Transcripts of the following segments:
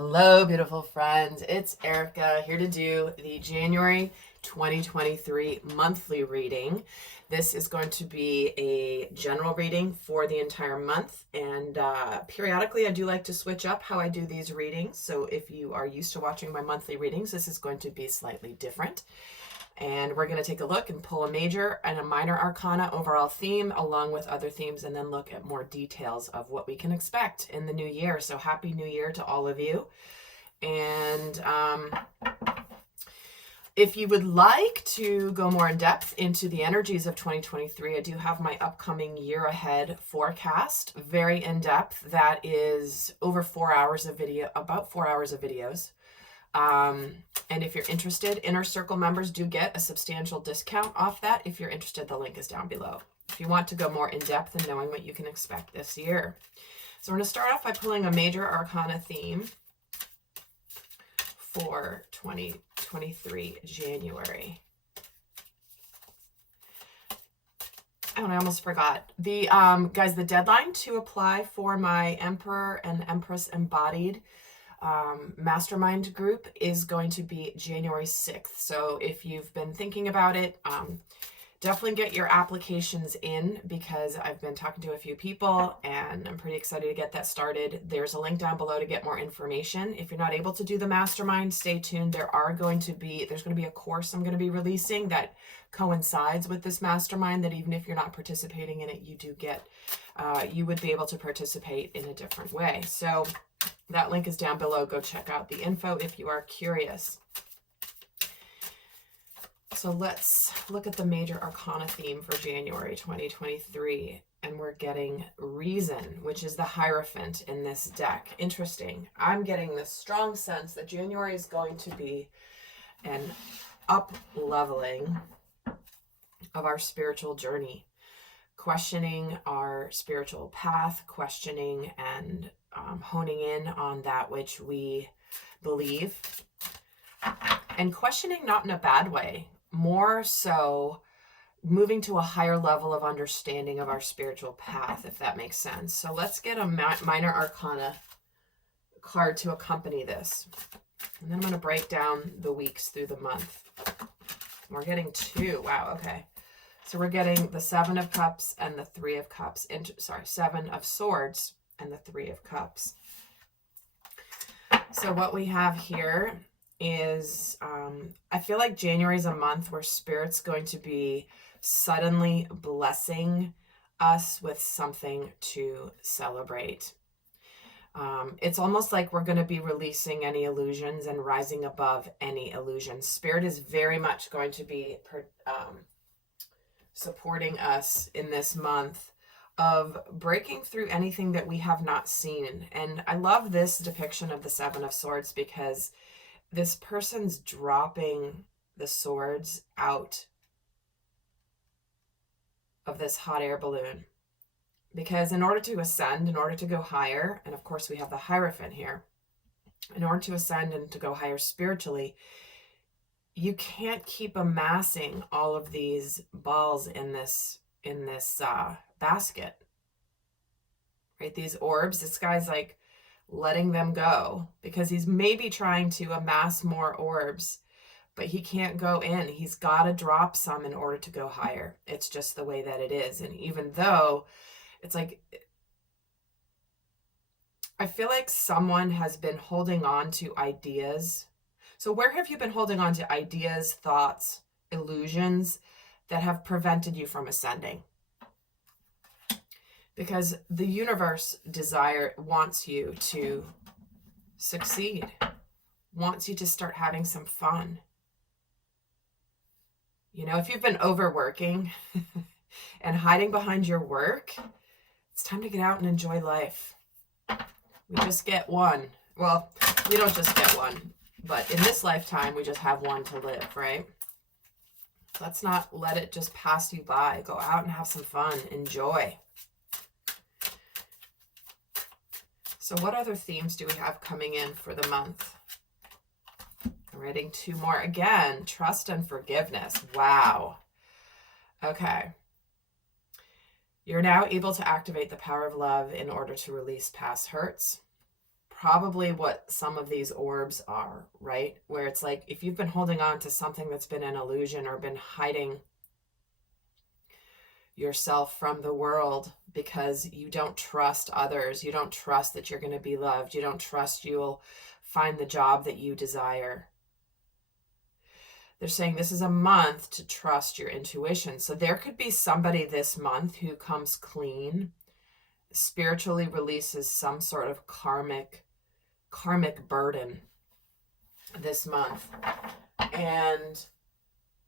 Hello, beautiful friends. It's Erika here to do the January 2023 monthly reading. This is going to be a general reading for the entire month, and periodically I do like to switch up how I do these readings. So if you are used to watching my monthly readings, this is going to be slightly different. And we're going to take a look and pull a major and a minor arcana overall theme along with other themes, and then look at more details of what we can expect in the new year. So happy new year to all of you. And if you would like to go more in depth into the energies of 2023, I do have my upcoming year ahead forecast, very in depth. That is over 4 hours of video, about 4 hours of videos. And if you're interested, Inner Circle members do get a substantial discount off that. If you're interested, the link is down below. If you want to go more in depth in knowing what you can expect this year. So we're going to start off by pulling a major arcana theme for 2023 January. Oh, and I almost forgot. The guys, the deadline to apply for my Emperor and Empress embodied mastermind group is going to be January 6th. So if you've been thinking about it, definitely get your applications in, because I've been talking to a few people and I'm pretty excited to get that started. There's a link down below to get more information. If you're not able to do the mastermind, stay tuned. There's going to be a course I'm going to be releasing that coincides with this mastermind, that even if you're not participating in it, you do get, you would be able to participate in a different way. So that link is down below. Go check out the info if you are curious. So let's look at the major arcana theme for January 2023. And we're getting Reason, which is the Hierophant in this deck. Interesting. I'm getting this strong sense that January is going to be an up-leveling of our spiritual journey. Questioning our spiritual path, questioning and honing in on that which we believe, and questioning not in a bad way, more so moving to a higher level of understanding of our spiritual path, if that makes sense. So let's get a minor arcana card to accompany this, and then I'm going to break down the weeks through the month. We're getting two. Wow. Okay. So we're getting the Seven of Cups and the Three of Cups. Seven of Swords and the Three of Cups. So what we have here is, I feel like January is a month where Spirit's going to be suddenly blessing us with something to celebrate. It's almost like we're going to be releasing any illusions and rising above any illusions. Spirit is very much going to be supporting us in this month of breaking through anything that we have not seen. And I love this depiction of the Seven of Swords, because this person's dropping the swords out of this hot air balloon. Because in order to ascend, in order to go higher, and of course we have the Hierophant here, in order to ascend and to go higher spiritually, you can't keep amassing all of these balls in this basket, right? These orbs, this guy's like letting them go, because he's maybe trying to amass more orbs, but he can't go in. He's got to drop some in order to go higher. It's just the way that it is. And even though it's like, I feel like someone has been holding on to ideas. So where have you been holding on to ideas, thoughts, illusions that have prevented you from ascending? Because the universe wants you to succeed, wants you to start having some fun. You know, if you've been overworking and hiding behind your work, it's time to get out and enjoy life. We just get one. Well, we don't just get one, but in this lifetime, we just have one to live, right? Let's not let it just pass you by. Go out and have some fun. Enjoy. So what other themes do we have coming in for the month? I'm reading two more. Again, trust and forgiveness. Wow. Okay. You're now able to activate the power of love in order to release past hurts, probably what some of these orbs are, right? Where it's like, if you've been holding on to something that's been an illusion or been hiding yourself from the world because you don't trust others, you don't trust that you're going to be loved, you don't trust you'll find the job that you desire. They're saying this is a month to trust your intuition. So there could be somebody this month who comes clean, spiritually releases some sort of karmic burden this month. And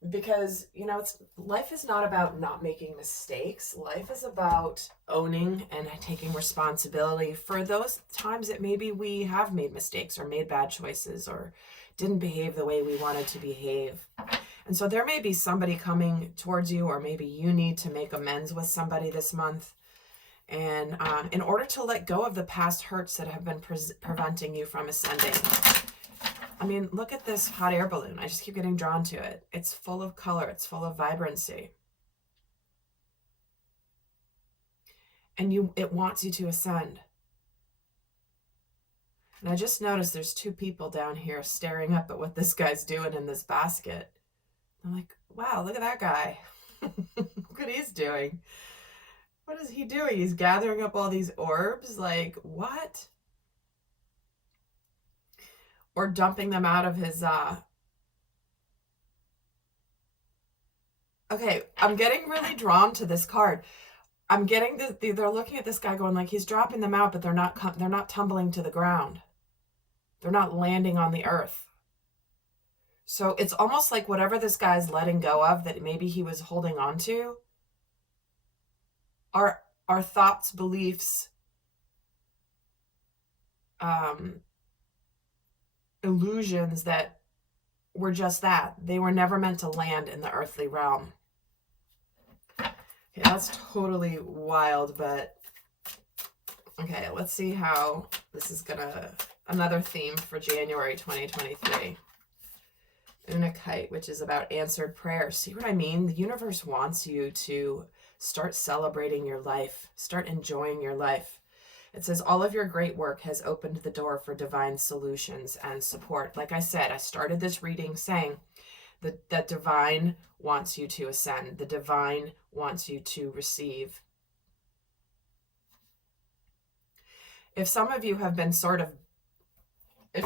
because, you know, life is not about not making mistakes. Life is about owning and taking responsibility for those times that maybe we have made mistakes or made bad choices or didn't behave the way we wanted to behave. And so there may be somebody coming towards you, or maybe you need to make amends with somebody this month. And in order to let go of the past hurts that have been preventing you from ascending. I mean, look at this hot air balloon. I just keep getting drawn to it. It's full of color. It's full of vibrancy. And it wants you to ascend. And I just noticed there's two people down here staring up at what this guy's doing in this basket. I'm like, wow, look at that guy. Look what he's doing. What is he doing? He's gathering up all these orbs? Like, what? Or dumping them out of his, okay, I'm getting really drawn to this card. I'm getting they're looking at this guy going like, he's dropping them out, but they're not tumbling to the ground. They're not landing on the earth. So it's almost like whatever this guy's letting go of that maybe he was holding on to are thoughts, beliefs, illusions that were just that. They were never meant to land in the earthly realm. Okay, that's totally wild, but okay, let's see how this is another theme for January 2023. Unakite, which is about answered prayers. See what I mean? The universe wants you to start celebrating your life, start enjoying your life. It says all of your great work has opened the door for divine solutions and support. Like I said, I started this reading saying that divine wants you to ascend. The divine wants you to receive. If some of you have been if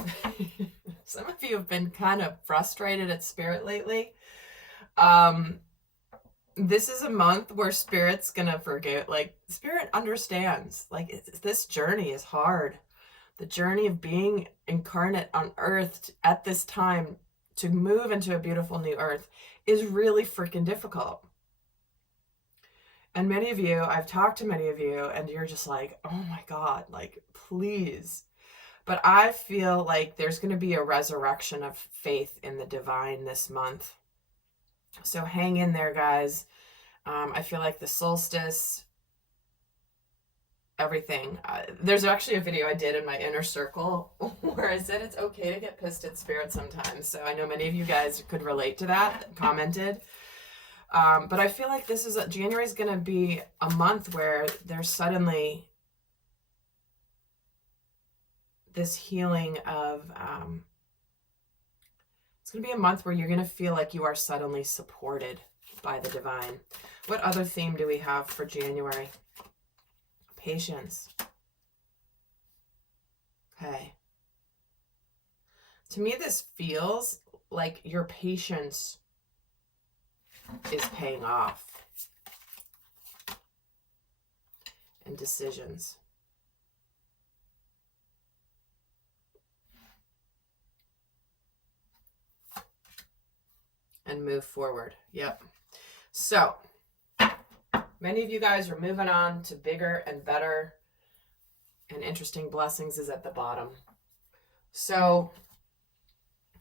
some of you have been kind of frustrated at Spirit lately, this is a month where Spirit's gonna forgive. Like, Spirit understands. Like, this journey is hard. The journey of being incarnate on Earth at this time to move into a beautiful new Earth is really freaking difficult. And many of you, I've talked to many of you, and you're just like, oh my God, like, please. But I feel like there's going to be a resurrection of faith in the divine this month. So hang in there, guys. I feel like the solstice, everything. There's actually a video I did in my inner circle where I said it's okay to get pissed at Spirit sometimes. So I know many of you guys could relate to that, commented. But I feel like January is going to be a month where there's suddenly this healing of, it's going to be a month where you're going to feel like you are suddenly supported by the divine. What other theme do we have for January? Patience. Okay. To me, this feels like your patience is paying off in decisions. And move forward. Yep. So, many of you guys are moving on to bigger and better, and interesting blessings is at the bottom. So,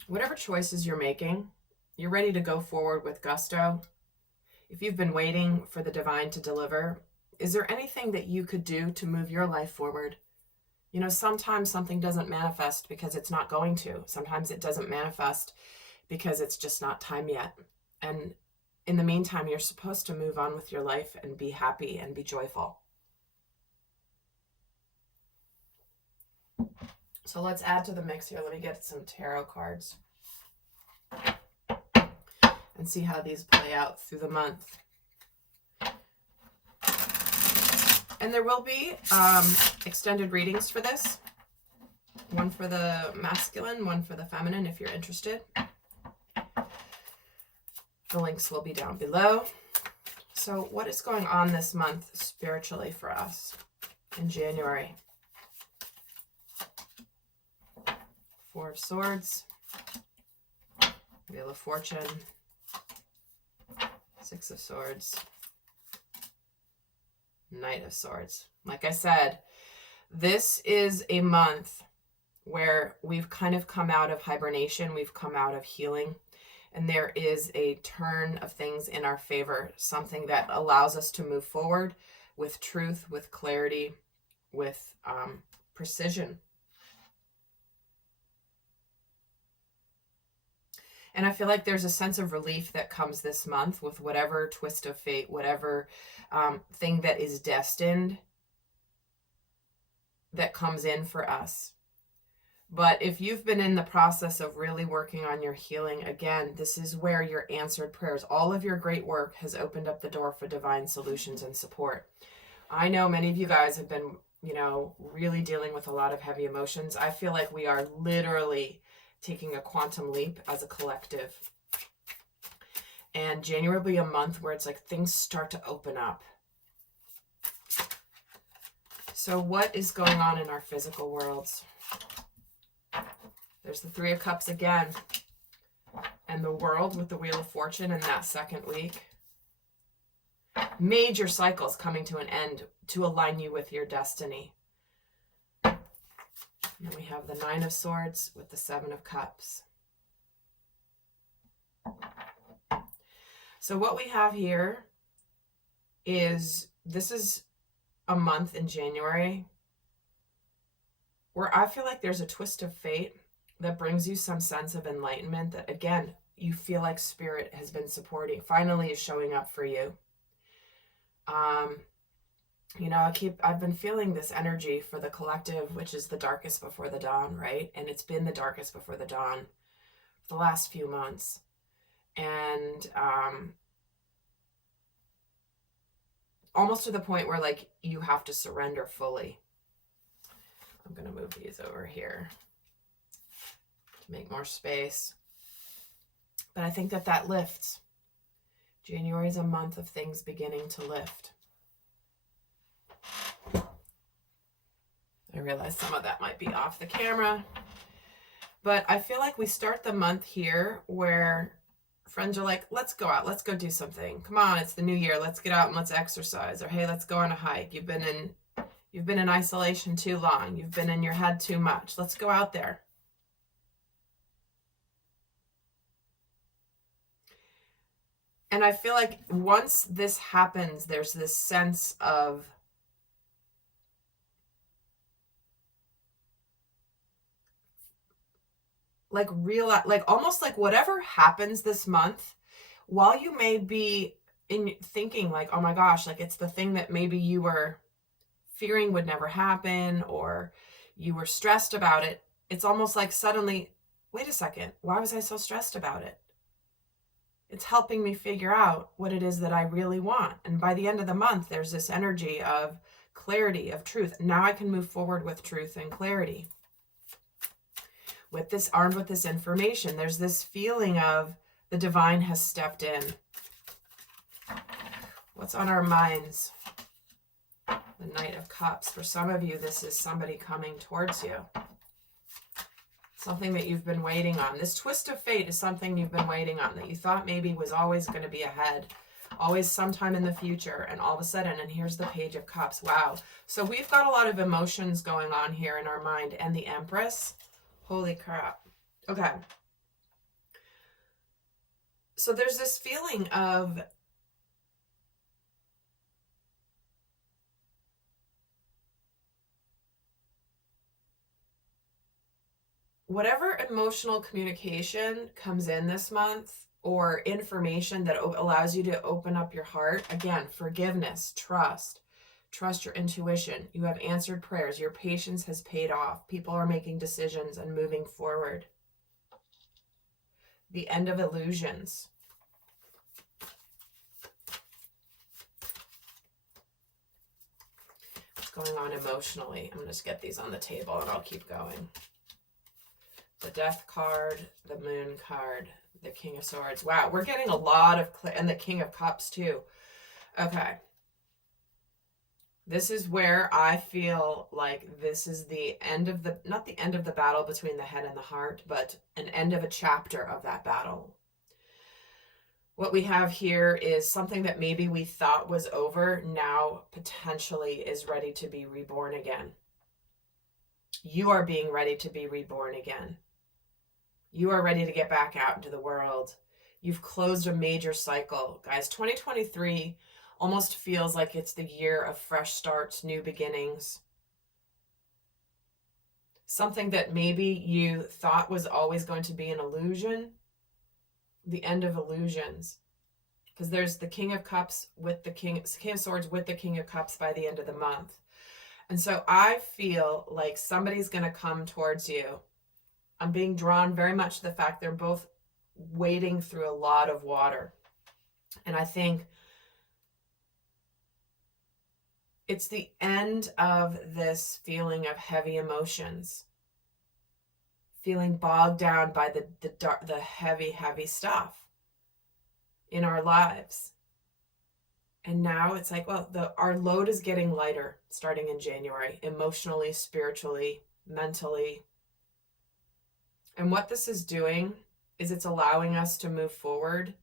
whatever choices you're making, you're ready to go forward with gusto. If you've been waiting for the divine to deliver, is there anything that you could do to move your life forward? You know, sometimes something doesn't manifest because it's not going to. Sometimes it doesn't manifest because it's just not time yet. And in the meantime, you're supposed to move on with your life and be happy and be joyful. So let's add to the mix here. Let me get some tarot cards and see how these play out through the month. And there will be extended readings for this. One for the masculine, one for the feminine, if you're interested. The links will be down below. So what is going on this month spiritually for us in January? Four of Swords, Wheel of Fortune, Six of Swords, Knight of Swords. Like I said, this is a month where we've kind of come out of hibernation, we've come out of healing, and there is a turn of things in our favor, something that allows us to move forward with truth, with clarity, with precision. And I feel like there's a sense of relief that comes this month with whatever twist of fate, whatever thing that is destined that comes in for us. But if you've been in the process of really working on your healing, again, this is where your answered prayers, all of your great work has opened up the door for divine solutions and support. I know many of you guys have been, really dealing with a lot of heavy emotions. I feel like we are literally taking a quantum leap as a collective. And January will be a month where it's like things start to open up. So what is going on in our physical worlds? There's the Three of Cups again. And the World with the Wheel of Fortune in that second week. Major cycles coming to an end to align you with your destiny. And then we have the Nine of Swords with the Seven of Cups. So what we have here is, this is a month in January where I feel like there's a twist of fate that brings you some sense of enlightenment that, again, you feel like Spirit has been supporting, finally is showing up for you. I've been feeling this energy for the collective, which is the darkest before the dawn, right? And it's been the darkest before the dawn for the last few months. And almost to the point where, like, you have to surrender fully. I'm going to move these over here to make more space. But I think that lifts. January is a month of things beginning to lift. I realize some of that might be off the camera, but I feel like we start the month here where friends are like, let's go out, let's go do something. Come on, it's the new year. Let's get out and let's exercise. Or, hey, let's go on a hike. You've been in isolation too long. You've been in your head too much. Let's go out there. And I feel like once this happens, there's this sense of almost like whatever happens this month, while you may be thinking like, oh my gosh, like it's the thing that maybe you were fearing would never happen, or you were stressed about it. It's almost like suddenly, wait a second, why was I so stressed about it? It's helping me figure out what it is that I really want. And by the end of the month, there's this energy of clarity, of truth. Now I can move forward with truth and clarity. With this, armed with this information, there's this feeling of the divine has stepped in. What's on our minds? The Knight of Cups. For some of you, this is somebody coming towards you. Something that you've been waiting on. This twist of fate is something you've been waiting on, that you thought maybe was always going to be ahead, always sometime in the future, and all of a sudden, and here's the Page of Cups. Wow. So we've got a lot of emotions going on here in our mind. And the Empress. Holy crap. Okay. So there's this feeling of whatever emotional communication comes in this month, or information that allows you to open up your heart. Again, forgiveness, trust, Trust your intuition. You have answered prayers. Your patience has paid off. People are making decisions and moving forward. The end of illusions. What's going on emotionally? I'm going to just get these on the table and I'll keep going. The Death card, the Moon card, the King of Swords. Wow, we're getting a lot of, and the King of Cups too. Okay. This is where I feel like this is the end of the, not the end of the battle between the head and the heart, but an end of a chapter of that battle. What we have here is something that maybe we thought was over, now potentially is ready to be reborn again. You are being ready to be reborn again. You are ready to get back out into the world. You've closed a major cycle. Guys, 2023 almost feels like it's the year of fresh starts, new beginnings. Something that maybe you thought was always going to be an illusion, the end of illusions. Because there's the King of Cups with the King of Swords with the King of Cups by the end of the month. And so I feel like somebody's going to come towards you. I'm being drawn very much to the fact they're both wading through a lot of water. And I think it's the end of this feeling of heavy emotions, feeling bogged down by the heavy stuff in our lives. And now it's like, well, our load is getting lighter starting in January, emotionally, spiritually, mentally. And what this is doing is it's allowing us to move forward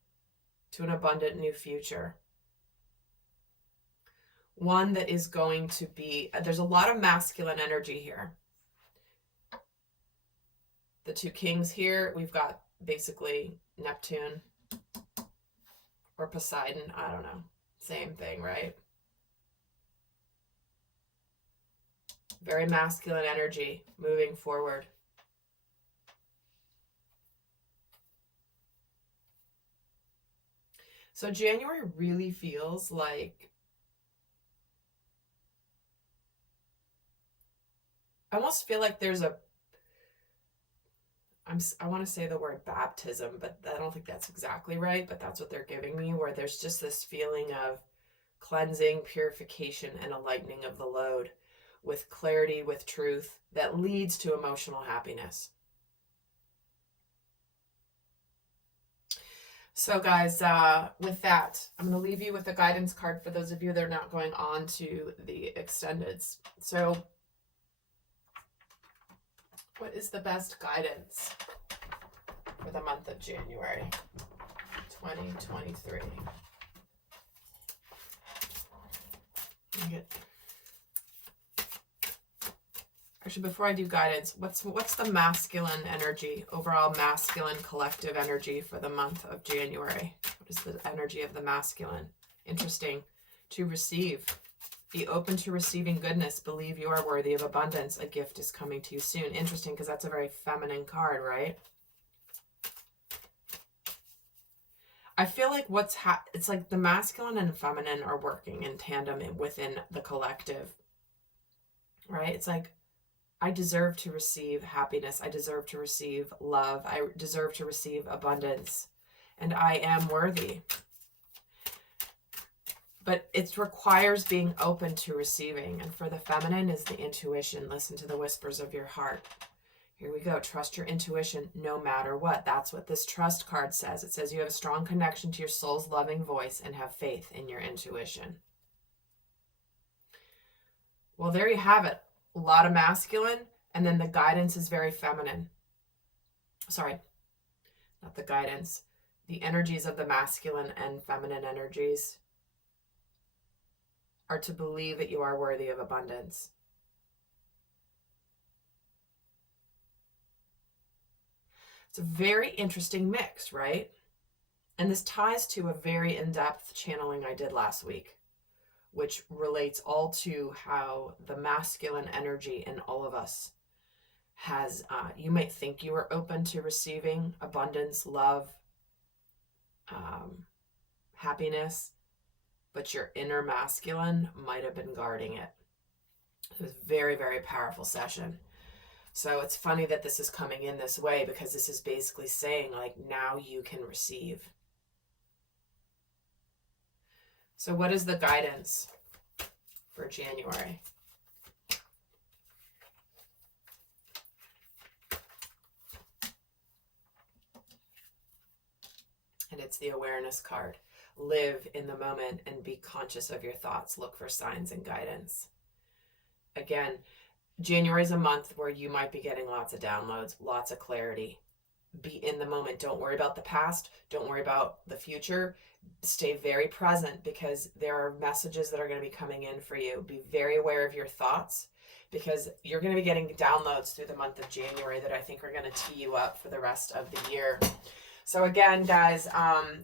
to an abundant new future. One that is going to be, there's a lot of masculine energy here. The two kings here, we've got basically Neptune or Poseidon, I don't know. Same thing, right? Very masculine energy moving forward. So January really feels like, I almost feel like there's a, I want to say the word baptism, but I don't think that's exactly right, but that's what they're giving me, where there's just this feeling of cleansing, purification, and a lightening of the load with clarity, with truth that leads to emotional happiness. So guys, with that, I'm going to leave you with a guidance card for those of you that are not going on to the extendeds. So what is the best guidance for the month of January 2023? Actually, before I do guidance, what's the masculine energy, overall masculine collective energy for the month of January? What is the energy of the masculine? Interesting. To receive. Be open to receiving goodness. Believe you are worthy of abundance. A gift is coming to you soon. Interesting, because that's a very feminine card, right? I feel like it's like the masculine and feminine are working in tandem within the collective, right? It's like, I deserve to receive happiness. I deserve to receive love. I deserve to receive abundance. And I am worthy. But it requires being open to receiving. And for the feminine is the intuition. Listen to the whispers of your heart. Here we go. Trust your intuition no matter what. That's what this trust card says. It says you have a strong connection to your soul's loving voice and have faith in your intuition. Well, there you have it. A lot of masculine, and then the guidance is very feminine. Sorry, not the guidance. The energies of the masculine and feminine energies are to believe that you are worthy of abundance. It's a very interesting mix, right? And this ties to a very in-depth channeling I did last week, which relates all to how the masculine energy in all of us has, you might think you are open to receiving abundance, love, happiness, but your inner masculine might have been guarding it. It was a very, very powerful session. So it's funny that this is coming in this way, because this is basically saying, like, now you can receive. So what is the guidance for January? And it's the awareness card. Live in the moment and be conscious of your thoughts. Look for signs and guidance. Again, January is a month where you might be getting lots of downloads, lots of clarity. Be in the moment. Don't worry about the past. Don't worry about the future. Stay very present, because there are messages that are going to be coming in for you. Be very aware of your thoughts, because you're going to be getting downloads through the month of January that I think are going to tee you up for the rest of the year. So again, guys,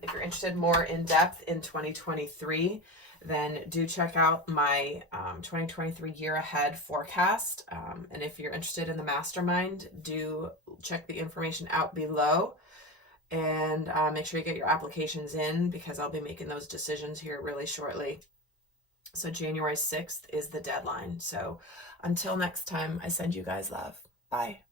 if you're interested more in depth in 2023, then do check out my 2023 year ahead forecast. And if you're interested in the mastermind, do check the information out below, and make sure you get your applications in, because I'll be making those decisions here really shortly. So January 6th is the deadline. So until next time, I send you guys love. Bye.